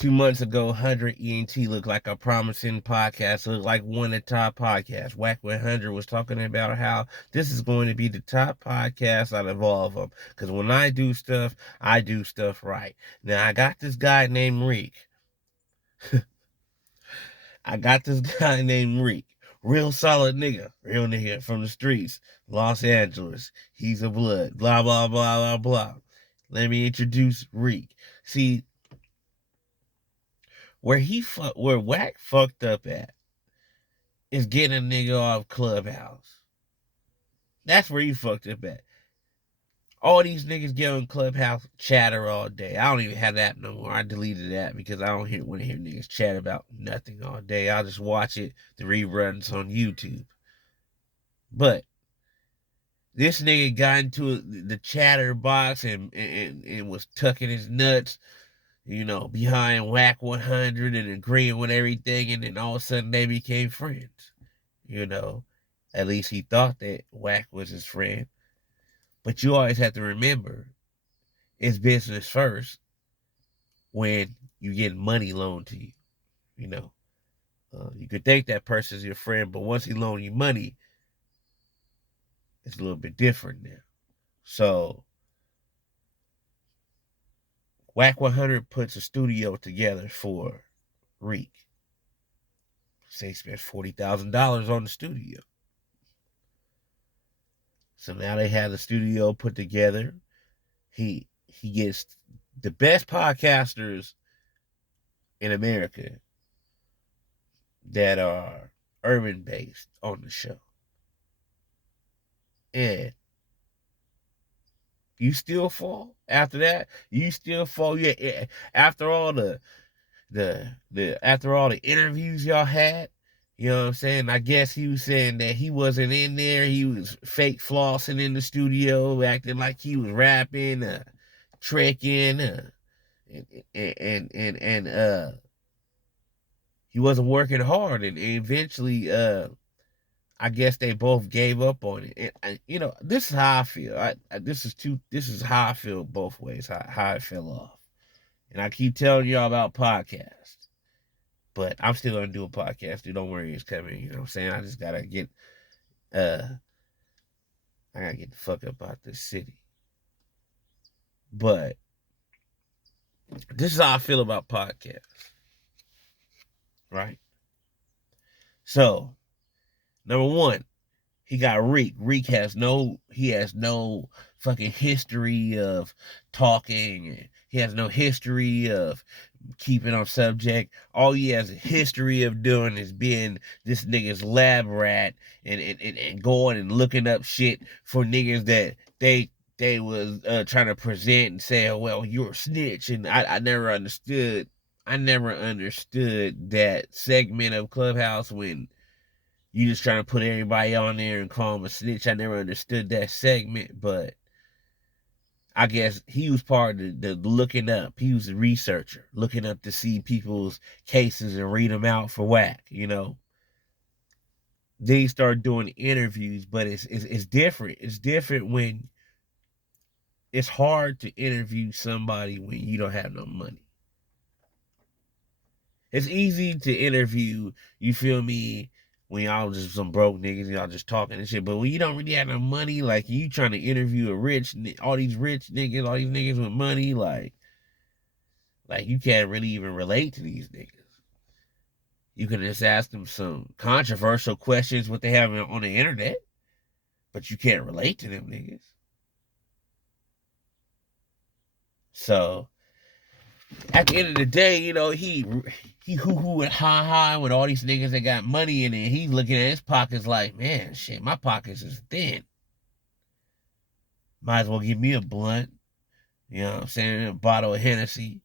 2 months ago, 100 ENT looked like a promising podcast, looked like one of the top podcasts. Wack 100 was talking about how this is going to be the top podcast out of all of them. Because when I do stuff right. Now, I got this guy named Reek. I got this guy named Reek. Real solid nigga. Real nigga from the streets. Los Angeles. He's a blood. Blah, blah, blah, blah, blah. Let me introduce Reek. See, where Wack fucked up at is getting a nigga off Clubhouse. That's where he fucked up at. All these niggas get on Clubhouse chatter all day. I don't even have that no more. I deleted that because I don't want to hear niggas chat about nothing all day. I'll just watch it, the reruns on YouTube. But this nigga got into the chatter box and was tucking his nuts, behind Wack 100 and agreeing with everything, and then all of a sudden they became friends. At least he thought that Wack was his friend. But you always have to remember, it's business first when you get money loaned to you. You could think that person's your friend, but once he loaned you money, it's a little bit different now. So, Wack 100 puts a studio together for Reek. Say he spent $40,000 on the studio. So now they have the studio put together. He gets the best podcasters in America that are urban based on the show. And you still fall after that? You still fall? Yeah. After all the after all the interviews y'all had, you know what I'm saying? I guess he was saying that he wasn't in there. He was fake flossing in the studio, acting like he was rapping, tricking, and he wasn't working hard. And eventually, I guess they both gave up on it. And this is how I feel. This is how I feel both ways. How it fell off. And I keep telling y'all about podcasts. But I'm still gonna do a podcast, dude. Don't worry, it's coming. You know what I'm saying? I just gotta get I gotta get the fuck up out this city. But this is how I feel about podcasts. Right? So, number one, he got Reek. Reek has no fucking history of talking. He has no history of keeping on subject. All he has a history of doing is being this nigga's lab rat and going and looking up shit for niggas that they was trying to present and say, oh, well, you're a snitch. And I never understood that segment of Clubhouse when you just trying to put everybody on there and call him a snitch. I never understood that segment, but I guess he was part of the looking up. He was a researcher, looking up to see people's cases and read them out for Wack, Then he started doing interviews, but it's different. It's different when it's hard to interview somebody when you don't have no money. It's easy to interview, you feel me, when y'all just some broke niggas and y'all just talking and shit. But when you don't really have no money, like you trying to interview all these rich niggas, all these niggas with money, like you can't really even relate to these niggas. You can just ask them some controversial questions, what they have on the internet, but you can't relate to them niggas. So at the end of the day, he hoo-hoo and ha-ha with all these niggas that got money in it. He's looking at his pockets like, man, shit, my pockets is thin. Might as well give me a blunt, you know what I'm saying, a bottle of Hennessy.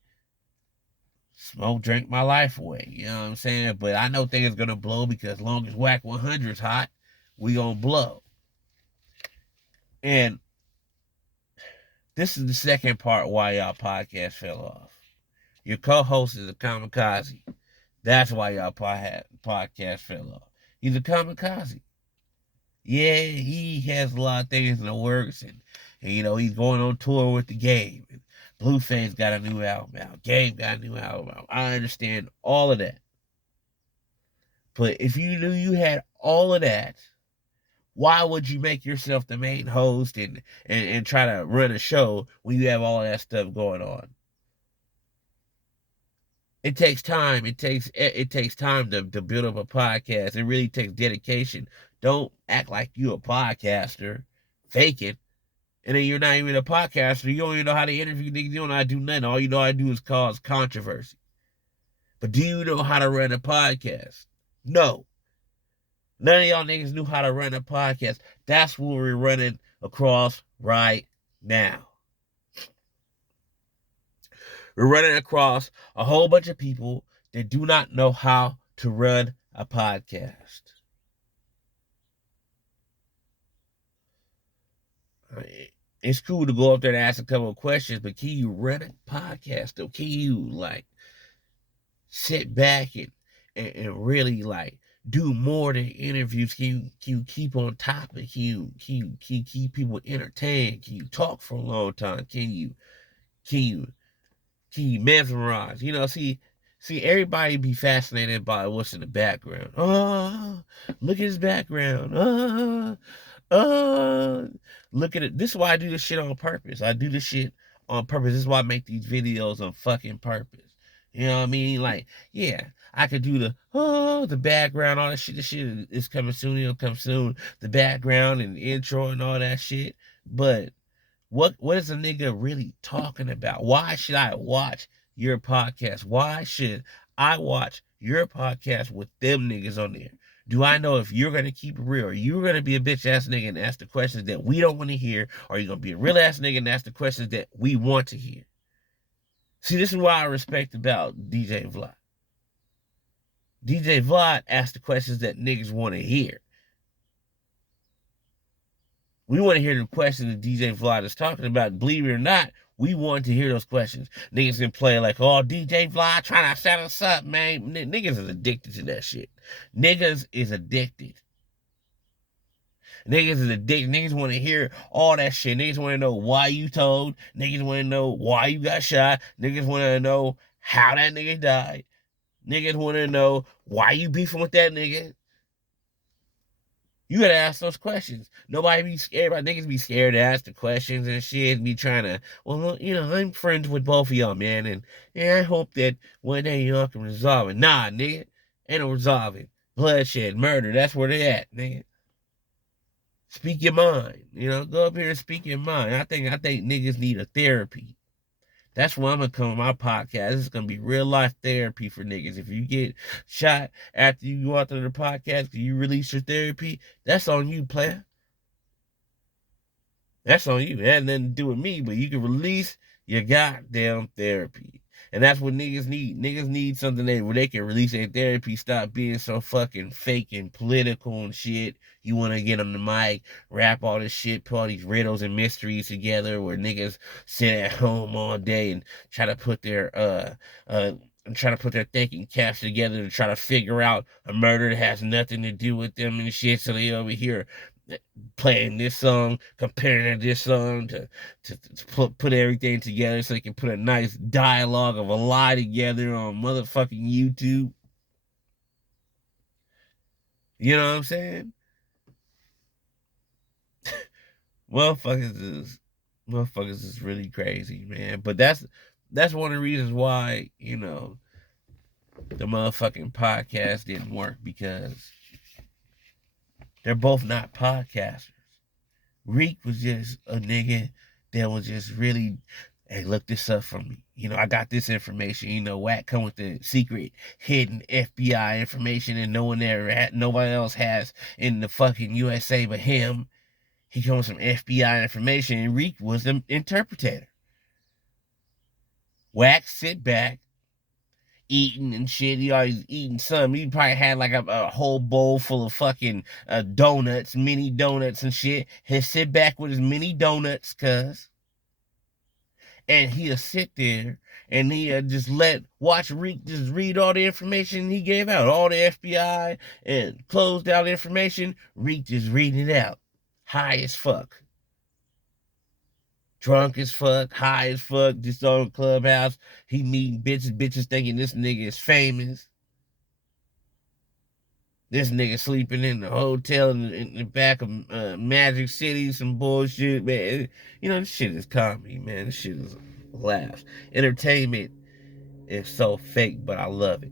Smoke, drink my life away, you know what I'm saying? But I know things gonna blow because as long as Wack 100 is hot, we gonna blow. And this is the second part why y'all podcast fell off. Your co-host is a kamikaze. That's why y'all podcast fell off. He's a kamikaze. Yeah, he has a lot of things in the works, and he's going on tour with the game. Blueface got a new album out. Game got a new album out. I understand all of that. But if you knew you had all of that, why would you make yourself the main host and try to run a show when you have all of that stuff going on? It takes time. It takes time to build up a podcast. It really takes dedication. Don't act like you a podcaster, fake it, and then you're not even a podcaster. You don't even know how to interview niggas. You don't know how to do nothing. All you know how to do is cause controversy. But do you know how to run a podcast? No. None of y'all niggas knew how to run a podcast. That's what we're running across right now. We're running across a whole bunch of people that do not know how to run a podcast. It's cool to go up there and ask a couple of questions, but can you run a podcast though? Can you like sit back and really like do more than interviews? Can you keep on topic? Can you keep people entertained? Can you talk for a long time? Can you mesmerize? See, everybody be fascinated by what's in the background. Oh, look at his background. Look at it. This is why I do this shit on purpose. I do this shit on purpose. This is why I make these videos on fucking purpose. You know what I mean? Like, yeah, I could do the background, all that shit. This shit is coming soon. It'll come soon. The background and the intro and all that shit. But what is a nigga really talking about? Why should I watch your podcast? Why should I watch your podcast with them niggas on there? Do I know if you're going to keep it real? Or you're going to be a bitch ass nigga and ask the questions that we don't want to hear? Or you're going to be a real ass nigga and ask the questions that we want to hear? See, this is what I respect about DJ Vlad. DJ Vlad asks the questions that niggas want to hear. We want to hear the questions that DJ Vlad is talking about. Believe it or not, we want to hear those questions. Niggas can play like, oh, DJ Vlad trying to set us up, man. Niggas is addicted to that shit. Niggas is addicted. Niggas is addicted. Niggas want to hear all that shit. Niggas want to know why you told. Niggas want to know why you got shot. Niggas want to know how that nigga died. Niggas want to know why you beefing with that nigga. You gotta ask those questions. Nobody be scared. Niggas be scared to ask the questions and shit. Be trying to, well, I'm friends with both of y'all, man. And I hope that one day y'all can resolve it. Nah, nigga. Ain't no resolving. Bloodshed, murder. That's where they at, nigga. Speak your mind. Go up here and speak your mind. I think niggas need a therapy. That's why I'm gonna come on my podcast. This is gonna be real life therapy for niggas. If you get shot after you go out to the podcast, you release your therapy, that's on you, player. That's on you. It had nothing to do with me, but you can release your goddamn therapy. And that's what niggas need. Niggas need something where they can release their therapy, stop being so fucking fake and political and shit. You want to get on the mic, rap all this shit, put all these riddles and mysteries together where niggas sit at home all day and try to put their thinking caps together to try to figure out a murder that has nothing to do with them and shit. So they over here playing this song, comparing this song to put everything together so they can put a nice dialogue of a lie together on motherfucking YouTube. You know what I'm saying? Motherfuckers is really crazy, man. But that's one of the reasons why, the motherfucking podcast didn't work, because they're both not podcasters. Reek was just a nigga that was just really, hey, look this up for me. I got this information. Wack come with the secret, hidden FBI information and nobody else has in the fucking USA but him. He comes with some FBI information, and Reek was the interpreter. Wack sit back, eating and shit. He always eating something. He probably had like a whole bowl full of fucking donuts, mini donuts and shit. He'll sit back with his mini donuts, and he'll sit there and he'll just watch Reek just read all the information he gave out. All the FBI and closed out information. Reek just reading it out. High as fuck. Drunk as fuck, high as fuck, just on Clubhouse. He meeting bitches, bitches thinking this nigga is famous. This nigga sleeping in the hotel in the back of Magic City, some bullshit, man. You know, this shit is comedy, man. This shit is laughs. Entertainment is so fake, but I love it.